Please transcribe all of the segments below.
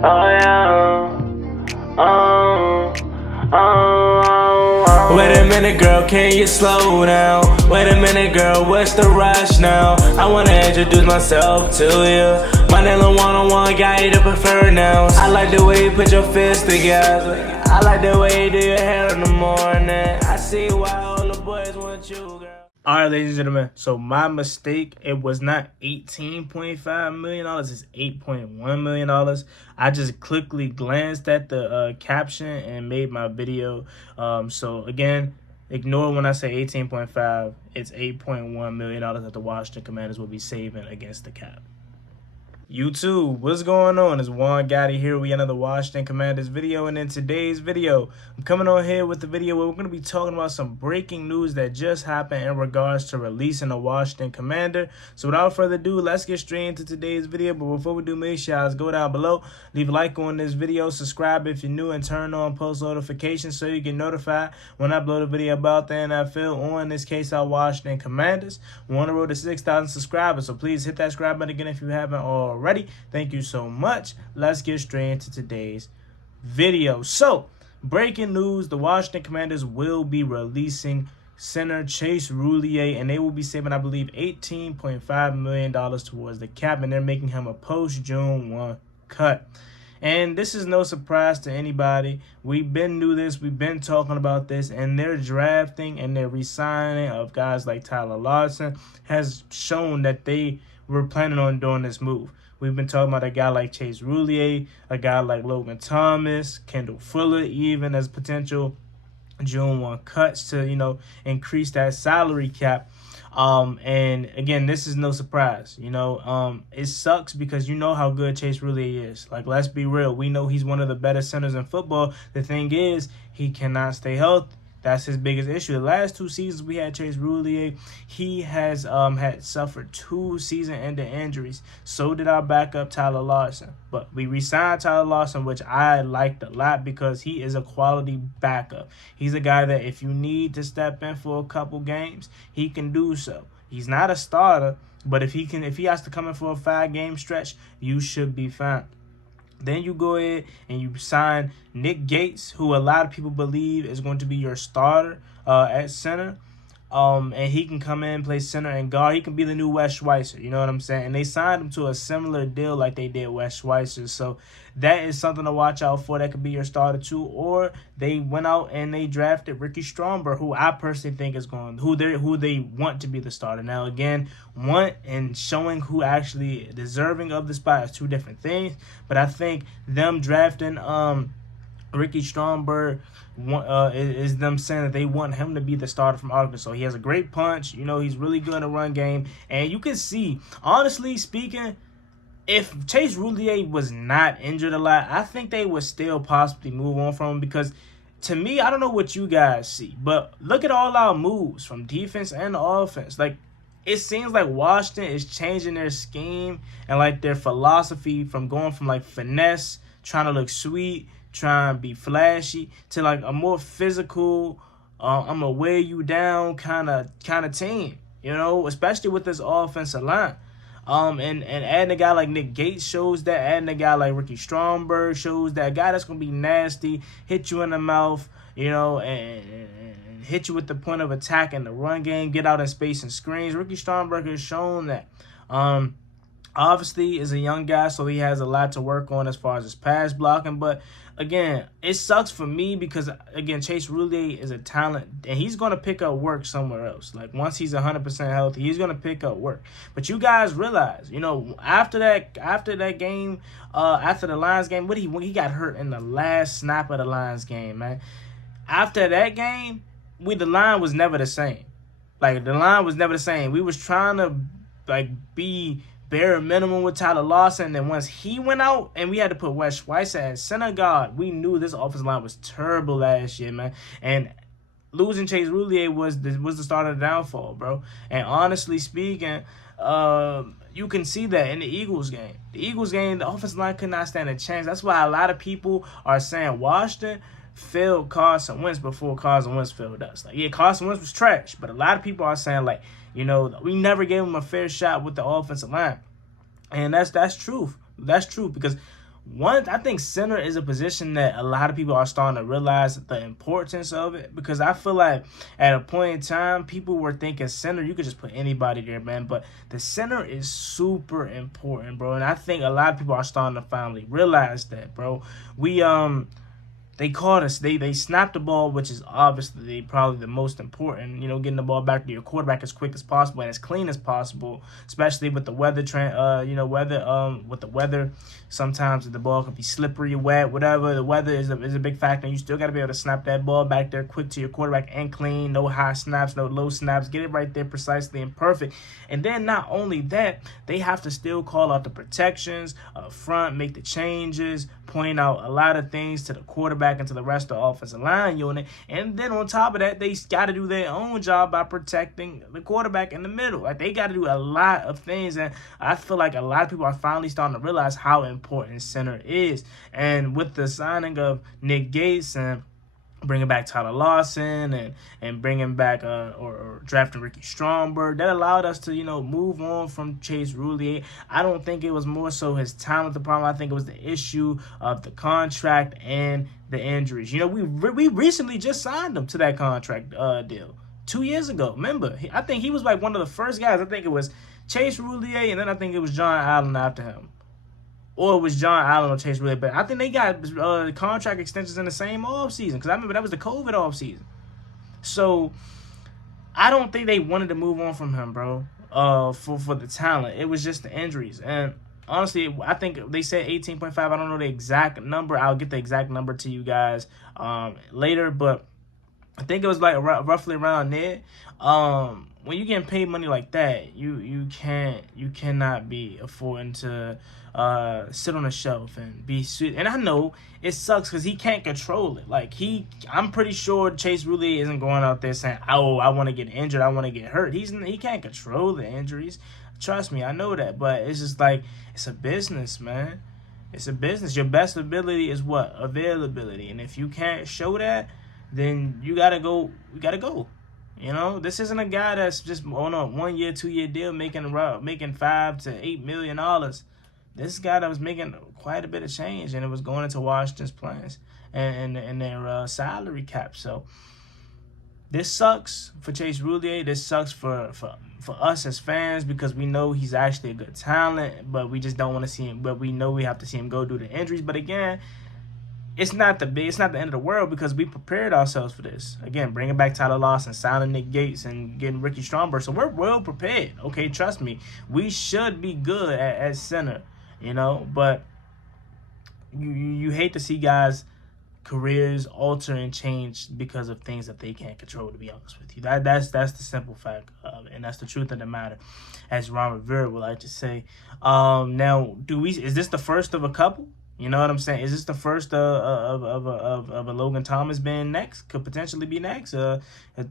Oh yeah. Wait a minute, girl, can you slow down? Wait a minute, girl, what's the rush now? I wanna introduce myself to you. My name is one-on-one guy, to prefer now. I like the way you put your fists together. I like the way you do your hair in the morning. I see why all the boys want you, girl. Alright, ladies and gentlemen, so my mistake, it was not $18.5 million, it's $8.1 million. I just quickly glanced at the caption and made my video. So again, ignore when I say 18.5, it's $8.1 million that the Washington Commanders will be saving against the cap. YouTube, what's going on? It's Juan Gotti here with another Washington Commanders video, and in today's video, I'm coming on here with the video where we're going to be talking about some breaking news that just happened in regards to releasing a Washington Commander. So without further ado, let's get straight into today's video. But before we do, make sure you go down below, leave a like on this video, subscribe if you're new, and turn on post notifications so you get notified when I upload a video about the NFL, or in this case, our Washington Commanders. We're on the road to 6,000 subscribers, so please hit that subscribe button again if you haven't already. Thank you so much. Let's get straight into today's video. So, breaking news, the Washington Commanders will be releasing center Chase Roullier, and they will be saving, I believe, $18.5 million towards the cap, and they're making him a post-June 1 cut. And this is no surprise to anybody. We've been knew this. We've been talking about this. And their drafting and their re-signing of guys like Tyler Larson has shown that they were planning on doing this move. We've been talking about a guy like Chase Roullier, a guy like Logan Thomas, Kendall Fuller, even as potential June 1 cuts to, increase that salary cap. And again, this is no surprise. It sucks because you know how good Chase Roullier is. Like, let's be real. We know he's one of the better centers in football. The thing is, he cannot stay healthy. That's his biggest issue. The last 2 seasons we had Chase Roullier, he has had suffered 2 season-ending injuries. So did our backup Tyler Larson. But we re-signed Tyler Larson, which I liked a lot because he is a quality backup. He's a guy that if you need to step in for a couple games, he can do so. He's not a starter, but if he has to come in for a 5-game stretch, you should be fine. Then you go ahead and you sign Nick Gates, who a lot of people believe is going to be your starter at center. And he can come in, play center and guard. He can be the new Wes Schweitzer, you know what I'm saying? And they signed him to a similar deal like they did Wes Schweitzer. So that is something to watch out for. That could be your starter too. Or they went out and they drafted Ricky Stromberg, who I personally think is who they want to be the starter. Now again, want and showing who actually deserving of the spot is 2 different things. But I think them drafting Ricky Stromberg is them saying that they want him to be the starter from Arkansas. So he has a great punch. He's really good in the run game. And you can see, honestly speaking, if Chase Roullier was not injured a lot, I think they would still possibly move on from him because, to me, I don't know what you guys see, but look at all our moves from defense and offense. Like, it seems like Washington is changing their scheme and, like, their philosophy from going from, like, finesse, trying to look sweet, trying to be flashy, to, like, a more physical, I'm going to wear you down kind of team, especially with this offensive line. And adding a guy like Nick Gates shows that. Adding a guy like Ricky Stromberg shows that. A guy that's going to be nasty, hit you in the mouth, and hit you with the point of attack in the run game, get out in space and screens. Ricky Stromberg has shown that. Obviously, is a young guy, so he has a lot to work on as far as his pass blocking. But, again, it sucks for me because, again, Chase Roullier is a talent, and he's going to pick up work somewhere else. Like, once he's 100% healthy, he's going to pick up work. But you guys realize, after that game, after the Lions game, he got hurt in the last snap of the Lions game, man. After that game, the line was never the same. Like, the line was never the same. We was trying to, like, be bare minimum with Tyler Larson, and then once he went out and we had to put Wes Schweitzer at center guard, we knew this offensive line was terrible last year, man. And losing Chase Roullier was the start of the downfall, bro. And honestly speaking, you can see that in the Eagles game. The offensive line could not stand a chance. That's why a lot of people are saying Washington failed Carson Wentz before Carson Wentz failed us. Like, yeah, Carson Wentz was trash, but a lot of people are saying, like, we never gave him a fair shot with the offensive line. And that's truth. That's true because I think center is a position that a lot of people are starting to realize the importance of it, because I feel like at a point in time, people were thinking center, you could just put anybody there, man. But the center is super important, bro. And I think a lot of people are starting to finally realize that, bro. They caught us. They snapped the ball, which is obviously probably the most important. You know, getting the ball back to your quarterback as quick as possible and as clean as possible, especially with the weather with the weather. Sometimes the ball can be slippery, wet, whatever. The weather is a big factor. And you still got to be able to snap that ball back there quick to your quarterback and clean. No high snaps, no low snaps. Get it right there precisely and perfect. And then not only that, they have to still call out the protections up front, make the changes, point out a lot of things to the quarterback and to the rest of the offensive line unit. And then on top of that, they got to do their own job by protecting the quarterback in the middle. Like, they got to do a lot of things. And I feel like a lot of people are finally starting to realize how important center is. And with the signing of Nick Gates and bringing back Tyler Lawson and bringing back or drafting Ricky Stromberg, that allowed us to, you know, move on from Chase Roullier. I don't think it was more so his talent the problem. I think it was the issue of the contract and the injuries. You know, we recently just signed him to that contract deal 2 years ago. Remember, I think he was like one of the first guys. I think it was Chase Roullier, and then I think it was John Allen after him. Or it was John Allen or Chase Roullier. But I think they got contract extensions in the same offseason, because I remember that was the COVID offseason. So I don't think they wanted to move on from him, bro, for the talent. It was just the injuries. And honestly, I think they said 18.5. I don't know the exact number. I'll get the exact number to you guys later. But I think it was like roughly around there. When you getting paid money like that, you cannot be affording to sit on a shelf and be sweet. And I know it sucks because he can't control it. Like, I'm pretty sure Chase Roullier isn't going out there saying, "Oh, I want to get injured, I want to get hurt." He can't control the injuries. Trust me, I know that. But it's just like, it's a business, man. It's a business. Your best ability is what? Availability. And if you can't show that, then you gotta go. You gotta go. You know, this isn't a guy that's just on a 1 year, 2 year deal making $5 to $8 million. This guy that was making quite a bit of change, and it was going into Washington's plans and their salary cap. So this sucks for Chase Roullier. This sucks for us as fans, because we know he's actually a good talent, but we just don't want to see him. But we know we have to see him go due to injuries. But again, it's not the end of the world, because we prepared ourselves for this. Again, bringing back Tyler Lawson, signing Nick Gates, and getting Ricky Stromberg. So we're well prepared. Okay, trust me. We should be good at center, you know. But you hate to see guys' careers alter and change because of things that they can't control, to be honest with you. That's the simple fact of it, and that's the truth of the matter, as Ron Rivera would like to say. Now, is this the first of a couple? You know what I'm saying? Is this the first of a Logan Thomas being next? Could potentially be next.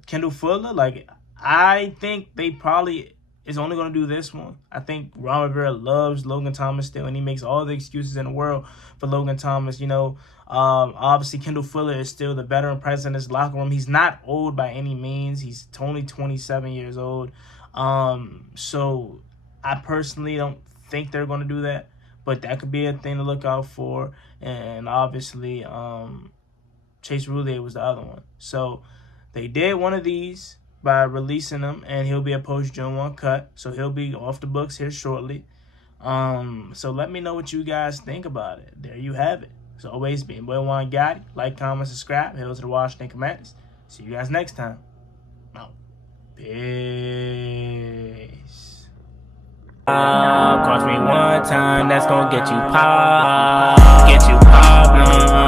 Kendall Fuller. Like, I think they probably is only going to do this one. I think Ron Rivera loves Logan Thomas still, and he makes all the excuses in the world for Logan Thomas. You know, obviously Kendall Fuller is still the veteran presence in his locker room. He's not old by any means. He's only 27 years old. So I personally don't think they're going to do that. But that could be a thing to look out for. And obviously, Chase Roullier was the other one. So they did one of these by releasing him, and he'll be a post-June 1 cut. So he'll be off the books here shortly. So let me know what you guys think about it. There you have it. As always, being Boy Juan Gotti. Like, comment, subscribe. Hail to the Washington Commanders. See you guys next time. Out. Peace. Cross me one time, that's gonna get you popped. Get you popped.